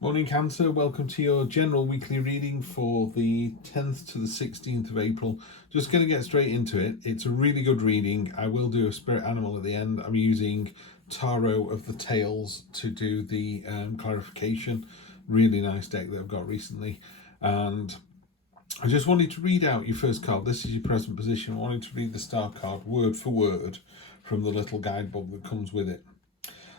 Morning Cancer, welcome to your general weekly reading for the 10th to the 16th of April. Just going to get straight into it. It's a really good reading. I will do a spirit animal at the end. I'm using Tarot of the Tales to do the clarification. Really nice deck that I've got recently. And I just wanted to read out your first card. This is your present position. I wanted to read the star card word for word from the little guidebook that comes with it.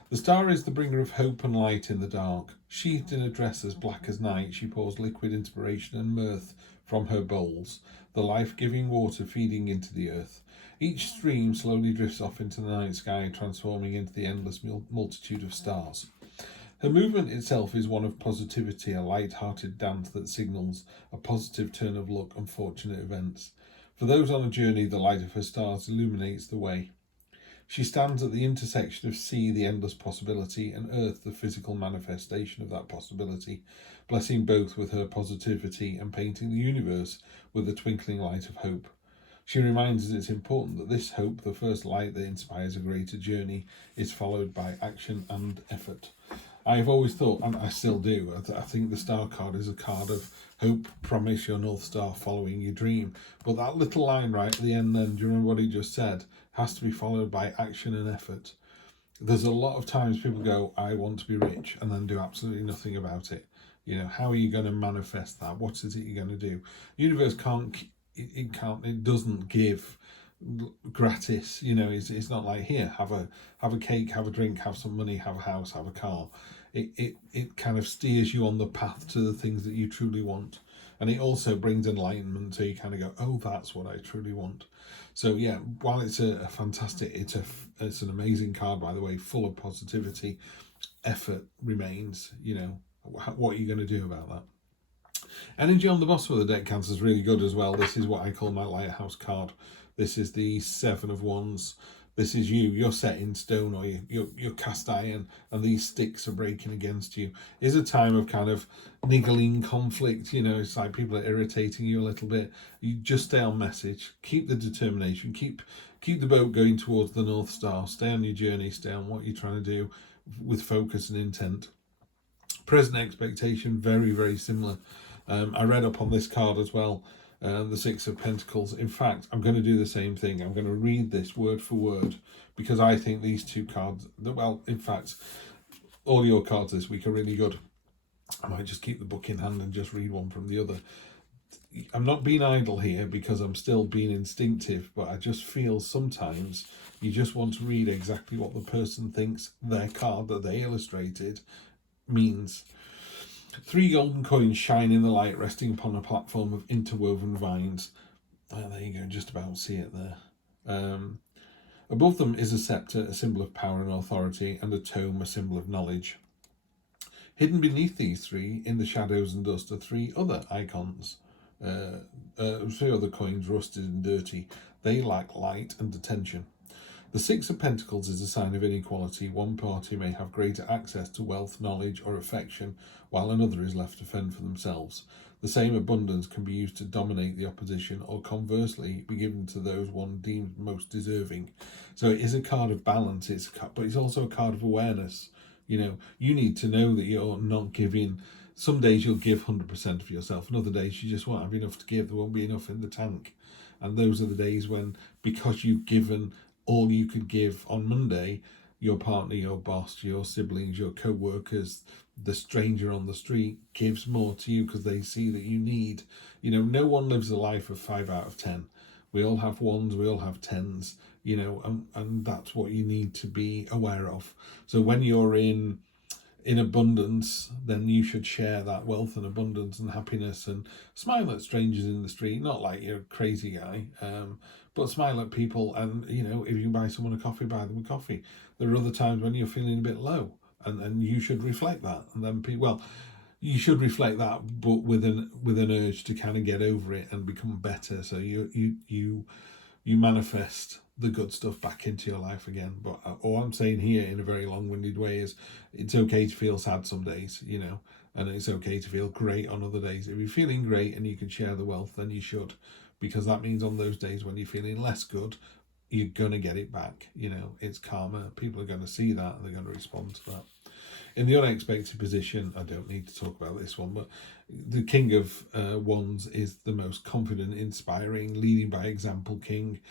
The star is the bringer of hope and light in the dark. Sheathed in a dress as black as night, she pours liquid inspiration and mirth from her bowls, the life-giving water feeding into the earth. Each stream slowly drifts off into the night sky, transforming into the endless multitude of stars. Her movement itself is one of positivity, a light-hearted dance that signals a positive turn of luck and fortunate events. For those on a journey, the light of her stars illuminates the way. She stands at the intersection of sea, the endless possibility, and earth, the physical manifestation of that possibility, blessing both with her positivity and painting the universe with the twinkling light of hope. She reminds us it's important that this hope, the first light that inspires a greater journey, is followed by action and effort. I've always thought, and I still do, I think the star card is a card of hope, promise, your North Star, following your dream. But that little line right at the end then, do you remember what he just said? Has to be followed by action and effort. There's a lot of times people go, I want to be rich, and then do absolutely nothing about it. How are you going to manifest that? What is it you're going to do? The universe it doesn't give gratis. It's not like, here, have a cake, have a drink, have some money, have a house, have a car. It kind of steers you on the path to the things that you truly want, and it also brings enlightenment, so you kind of go, oh, that's what I truly want. So yeah, while it's a fantastic, it's an amazing card, by the way, full of positivity, effort remains. What are you going to do about that? Energy on the bottom of the deck, Cancer, is really good as well. This is what I call my lighthouse card. This is the Seven of Wands. This is you. You're set in stone, or you're cast iron, and these sticks are breaking against you. It's a time of kind of niggling conflict. It's like people are irritating you a little bit. You just stay on message. Keep the determination. Keep the boat going towards the North Star. Stay on your journey. Stay on what you're trying to do with focus and intent. Present expectation, very, very similar. I read up on this card as well, the Six of Pentacles. In fact, I'm going to do the same thing. I'm going to read this word for word, because I think these two cards, well, in fact, all your cards this week are really good. I might just keep the book in hand and just read one from the other. I'm not being idle here because I'm still being instinctive, but I just feel sometimes you just want to read exactly what the person thinks their card that they illustrated means. 3 golden coins shine in the light, resting upon a platform of interwoven vines. There you go, just about see it there. Above them is a scepter, a symbol of power and authority, and a tome, a symbol of knowledge. Hidden beneath these 3, in the shadows and dust, are 3 other icons. 3 other coins, rusted and dirty. They lack light and attention. The Six of Pentacles is a sign of inequality. One party may have greater access to wealth, knowledge, or affection, while another is left to fend for themselves. The same abundance can be used to dominate the opposition, or conversely, be given to those one deemed most deserving. So it is a card of balance, but it's also a card of awareness. You need to know that you're not giving. Some days you'll give 100% of yourself, and other days you just won't have enough to give. There won't be enough in the tank. And those are the days when, because you've given all you could give on Monday, your partner, your boss, your siblings, your co-workers, the stranger on the street gives more to you because they see that you need. No one lives a life of 5 out of 10. We all have ones, we all have tens, and that's what you need to be aware of. So when you're in abundance, then you should share that wealth and abundance and happiness, and smile at strangers in the street, not like you're a crazy guy, but smile at people. And if you buy someone a coffee, buy them a coffee. There are other times when you're feeling a bit low, and you should reflect that, and then you should reflect that, but with an urge to kind of get over it and become better. So you manifest the good stuff back into your life again. But all I'm saying here in a very long-winded way is it's okay to feel sad some days, and it's okay to feel great on other days. If you're feeling great and you can share the wealth, then you should, because that means on those days when you're feeling less good, you're going to get it back. It's karma. People are going to see that and they're going to respond to that. In the unexpected position, I don't need to talk about this one, but the King of Wands is the most confident, inspiring, leading by example king.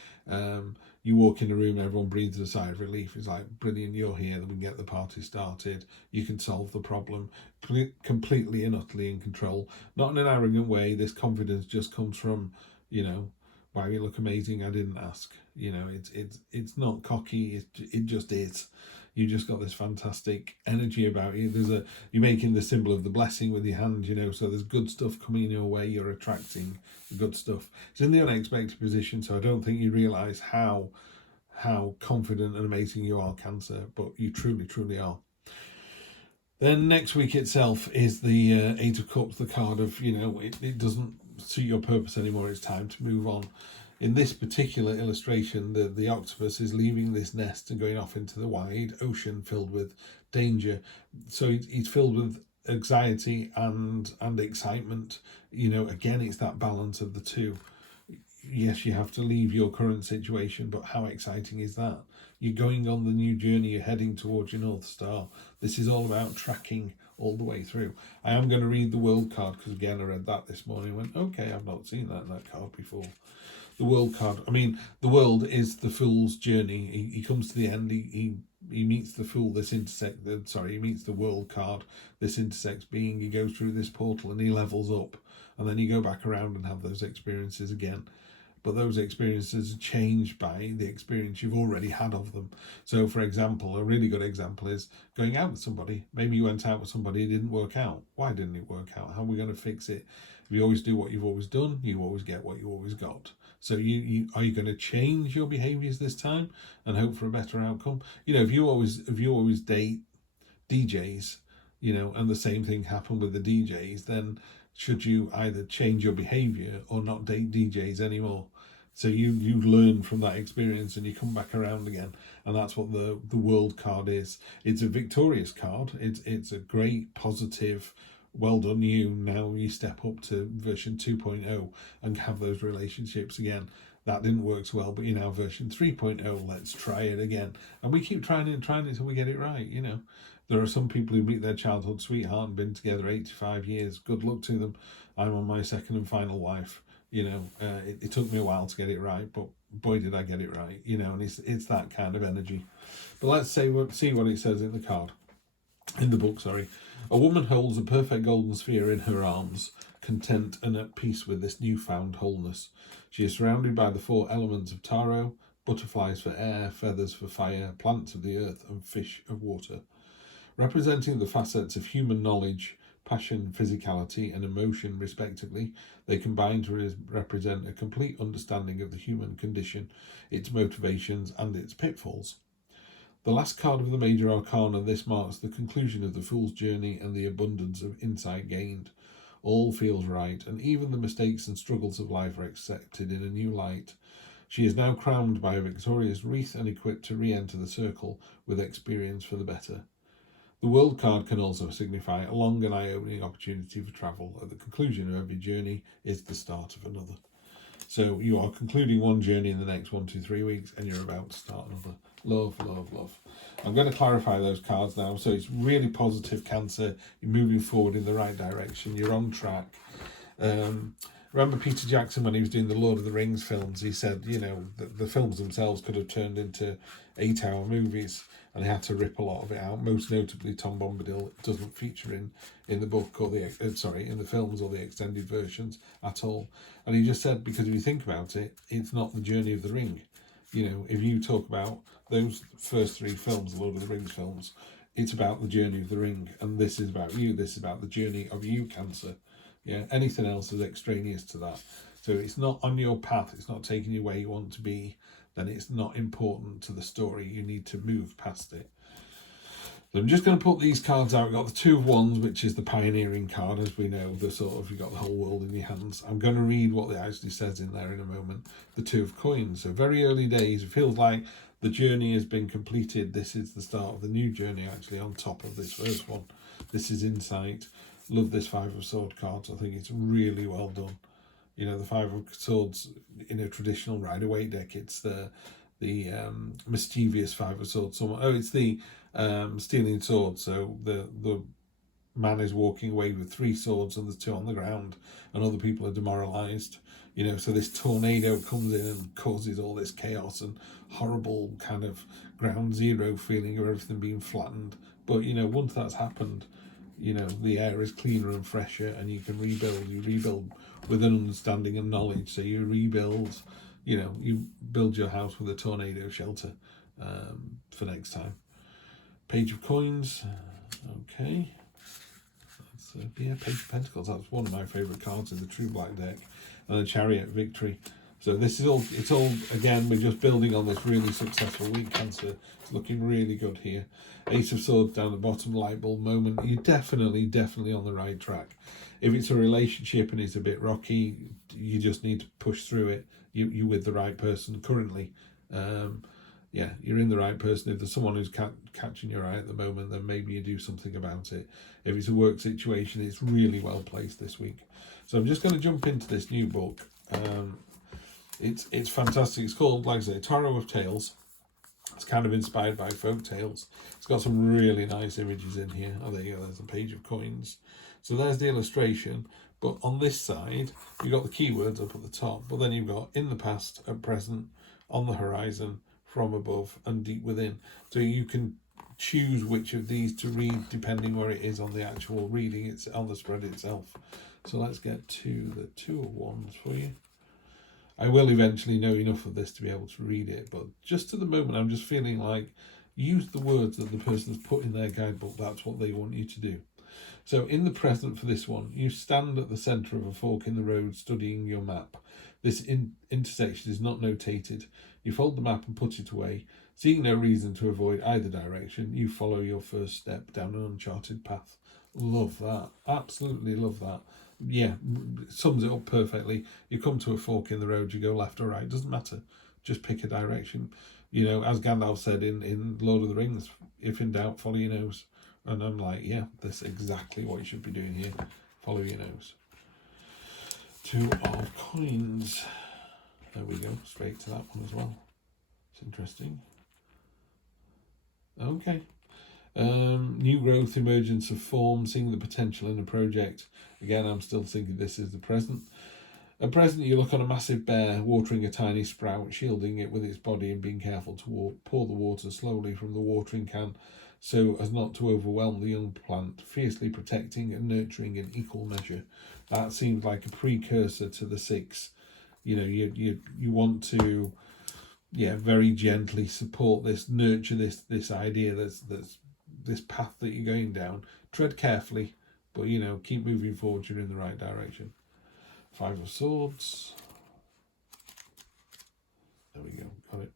You walk in a room, everyone breathes a sigh of relief. It's like, brilliant, you're here, then we can get the party started. You can solve the problem. Completely and utterly in control. Not in an arrogant way. This confidence just comes from, wow, you look amazing, I didn't ask. It's not cocky, it just is. You just got this fantastic energy about you. You're making the symbol of the blessing with your hand, so there's good stuff coming your way. You're attracting the good stuff. It's in the unexpected position, so I don't think you realise how confident and amazing you are, Cancer, but you truly, truly are. Then next week itself is the Eight of Cups, the card of, it doesn't suit your purpose anymore, it's time to move on. In this particular illustration, the octopus is leaving this nest and going off into the wide ocean filled with danger. So he's filled with anxiety and excitement. Again, it's that balance of the two. Yes, you have to leave your current situation, but how exciting is that? You're going on the new journey, you're heading towards your North Star. This is all about tracking all the way through. I am going to read the World card, because again, I read that this morning and went, okay, I've not seen that card before. The World card, the World is the Fool's journey. He comes to the end, he meets the Fool, he meets the World card, this intersects being, he goes through this portal and he levels up, and then you go back around and have those experiences again. But those experiences are changed by the experience you've already had of them. So, for example, a really good example is going out with somebody. Maybe you went out with somebody, it didn't work out. Why didn't it work out? How are we going to fix it? If you always do what you've always done, you always get what you always got. So are you going to change your behaviours this time and hope for a better outcome? If you always date DJs, and the same thing happened with the DJs, then should you either change your behaviour or not date DJs anymore? So you learn from that experience and you come back around again, and that's what the World card is. It's a victorious card. It's a great, positive, well done you. Now you step up to version 2.0 and have those relationships again. That didn't work so well, but you're now version 3.0. Let's try it again. And we keep trying it until we get it right, There are some people who meet their childhood sweetheart and been together 85 years. Good luck to them. I'm on my second and final wife. It took me a while to get it right, but boy did I get it right, and it's that kind of energy. But let's see what it says in the book. A woman holds a perfect golden sphere in her arms, content and at peace with this newfound wholeness. She is surrounded by the 4 elements of Taro: butterflies for air, feathers for fire, plants of the earth, and fish of water. Representing the facets of human knowledge, passion, physicality, and emotion, respectively, they combine to represent a complete understanding of the human condition, its motivations, and its pitfalls. The last card of the major arcana, this marks the conclusion of the Fool's journey and the abundance of insight gained. All feels right, and even the mistakes and struggles of life are accepted in a new light. She is now crowned by a victorious wreath and equipped to re-enter the circle with experience for the better. The World card can also signify a long and eye-opening opportunity for travel. At the conclusion of every journey is the start of another. So you are concluding one journey in the next 1 to 3 weeks, and you're about to start another. Love, love, love. I'm going to clarify those cards now. So it's really positive, Cancer. You're moving forward in the right direction. You're on track. Remember Peter Jackson, when he was doing the Lord of the Rings films, he said, the films themselves could have turned into 8-hour movies, and they had to rip a lot of it out. Most notably, Tom Bombadil doesn't feature in the book or in the films or the extended versions at all. And he just said, because if you think about it, it's not the journey of the ring. If you talk about those first 3 films, the Lord of the Rings films, it's about the journey of the ring, and this is about you. This is about the journey of you, Cancer. Yeah, anything else is extraneous to that. So it's not on your path, it's not taking you where you want to be, then it's not important to the story. You need to move past it. So I'm just going to put these cards out. We've got the 2 of Wands, which is the pioneering card, as we know, you've got the whole world in your hands. I'm going to read what it actually says in there in a moment. The 2 of Coins. So very early days, it feels like the journey has been completed. This is the start of the new journey, actually, on top of this first one. This is insight. Love this 5 of Swords cards. I think it's really well done. The 5 of Swords in a traditional Rider-Waite deck, it's the mischievous 5 of Swords. It's the stealing swords. So the man is walking away with 3 swords and there's 2 on the ground, and other people are demoralized. So this tornado comes in and causes all this chaos and horrible kind of ground zero feeling of everything being flattened. But once that's happened, the air is cleaner and fresher, and you can rebuild. You rebuild with an understanding and knowledge. So you rebuild, you build your house with a tornado shelter for next time. Page of Coins. Okay. Page of Pentacles. That's one of my favourite cards in the True Black deck. And the Chariot, Victory. So this is all, it's all, again, we're just building on this really successful week, Cancer. It's looking really good here. Ace of Swords down the bottom, light bulb moment. You're definitely on the right track. If it's a relationship and it's a bit rocky, you just need to push through it. You're with the right person currently. Yeah, you're in the right person. If there's someone who's catching your eye at the moment, then maybe you do something about it. If it's a work situation, it's really well placed this week. So I'm just going to jump into this new book. It's fantastic. It's called, like I say, Tarot of Tales. It's kind of inspired by folk tales. It's got some really nice images in here. Oh, there you go. There's a page of coins. So there's the illustration. But on this side, you've got the keywords up at the top. But then you've got in the past, at present, on the horizon, from above, and deep within. So you can choose which of these to read depending where it is on the actual reading. It's on the spread itself. So let's get to the 2 of Wands for you. I will eventually know enough of this to be able to read it, but just at the moment I'm just feeling like use the words that the person has put in their guidebook. That's what they want you to do. So in the present for this one, you stand at the centre of a fork in the road studying your map. This intersection is not notated. You fold the map and put it away. Seeing no reason to avoid either direction, you follow your first step down an uncharted path. Love that. Absolutely love that. Yeah, sums it up perfectly. You come to a fork in the road, you go left or right, doesn't matter. Just pick a direction. As Gandalf said in Lord of the Rings, if in doubt, follow your nose. And I'm like, yeah, that's exactly what you should be doing here. Follow your nose. 2 of Coins. There we go, straight to that one as well. It's interesting. Okay. New growth, emergence of form, seeing the potential in a project. Again, I'm still thinking this is the present. At present, you look on a massive bear watering a tiny sprout, shielding it with its body and being careful to pour the water slowly from the watering can so as not to overwhelm the young plant, fiercely protecting and nurturing in equal measure. That seems like a precursor to the 6. You want to, very gently support this, nurture this idea that's this path that you're going down. Tread carefully, but keep moving forward. You're in the right direction. 5 of Swords. There we go, got it.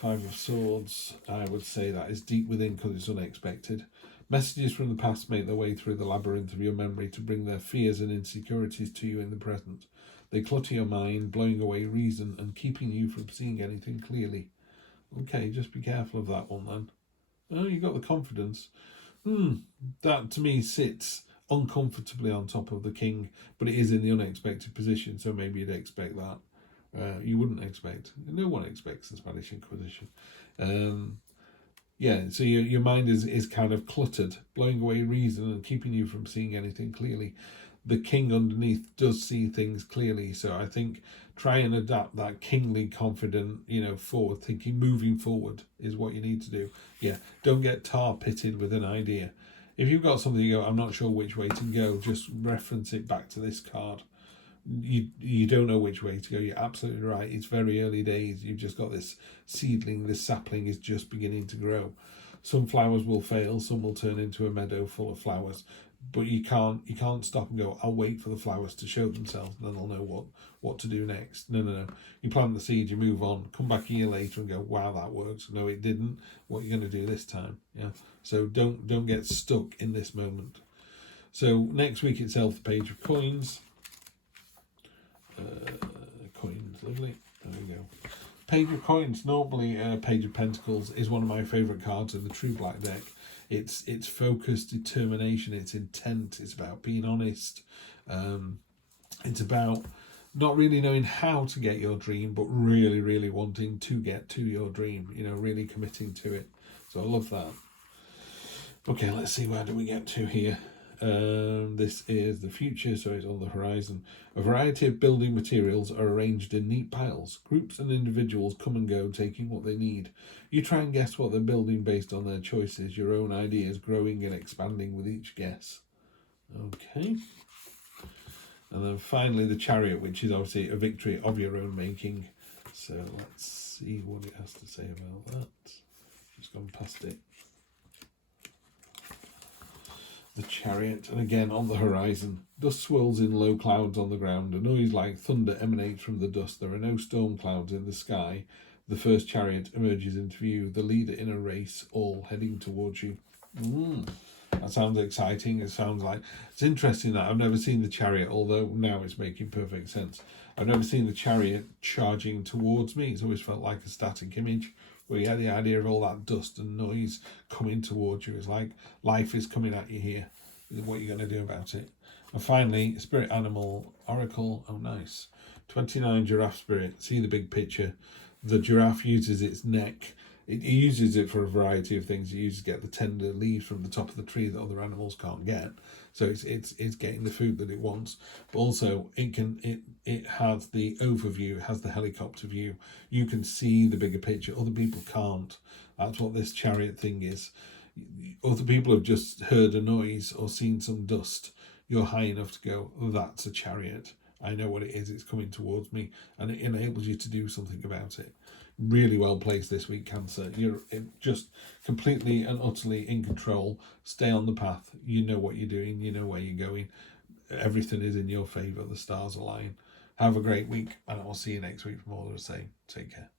5 of Swords, I would say that is deep within because it's unexpected. Messages from the past make their way through the labyrinth of your memory to bring their fears and insecurities to you in the present. They clutter your mind, blowing away reason and keeping you from seeing anything clearly. Okay, just be careful of that one then. Oh, you got the confidence. That to me sits uncomfortably on top of the King, but it is in the unexpected position, so maybe you'd expect that. You wouldn't expect. No one expects the Spanish Inquisition. So your mind is kind of cluttered, blowing away reason and keeping you from seeing anything clearly. The King underneath does see things clearly, so I think try and adapt that kingly, confident, forward thinking, moving forward is what you need to do. Yeah, don't get tar pitted with an idea. If you've got something you go, I'm not sure which way to go, just reference it back to this card. You don't know which way to go. You're absolutely right. It's very early days. You've just got this seedling, this sapling is just beginning to grow. Some flowers will fail, some will turn into a meadow full of flowers. But you can't stop and go, I'll wait for the flowers to show themselves, and then I'll know what to do next. No. You plant the seed, you move on, come back a year later and go, wow, that works. No, it didn't. What are you going to do this time? Yeah. So don't get stuck in this moment. So next week itself, the Page of Coins. Coins, lovely. There we go. Page of Coins, normally Page of Pentacles, is one of my favourite cards in the True Black deck. It's focus, determination, it's intent, it's about being honest. It's about not really knowing how to get your dream, but really, really wanting to get to your dream, really committing to it. So I love that. Okay, let's see, where do we get to here? This is the future, so it's on the horizon. A variety of building materials are arranged in neat piles. Groups and individuals come and go, taking what they need. You try and guess what they're building based on their choices, your own ideas growing and expanding with each guess. Okay. And then finally the chariot, which is obviously a victory of your own making. So let's see what it has to say about that. Just gone past it. The chariot, and again on the horizon. Dust swirls in low clouds on the ground. A noise like thunder emanates from the dust. There are no storm clouds in the sky. The first chariot emerges into view, the leader in a race, all heading towards you. That sounds exciting. It sounds like, it's interesting that I've never seen the chariot, although now it's making perfect sense. I've never seen the chariot charging towards me. It's always felt like a static image, where you had the idea of all that dust and noise coming towards you. It's like life is coming at you here. What are you going to do about it? And finally, spirit animal oracle. Oh, nice. 29 giraffe spirit. See the big picture. The giraffe uses its neck. It uses it for a variety of things. It uses to get the tender leaves from the top of the tree that other animals can't get. So it's getting the food that it wants. But also it has the overview, it has the helicopter view. You can see the bigger picture. Other people can't. That's what this chariot thing is. Other people have just heard a noise or seen some dust. You're high enough to go, oh, that's a chariot. I know what it is. It's coming towards me, and it enables you to do something about it. Really well placed this week, Cancer. You're just completely and utterly in control. Stay on the path. You know what you're doing. You know where you're going. Everything is in your favour. The stars align. Have a great week, and I'll see you next week for more of the same. Take care.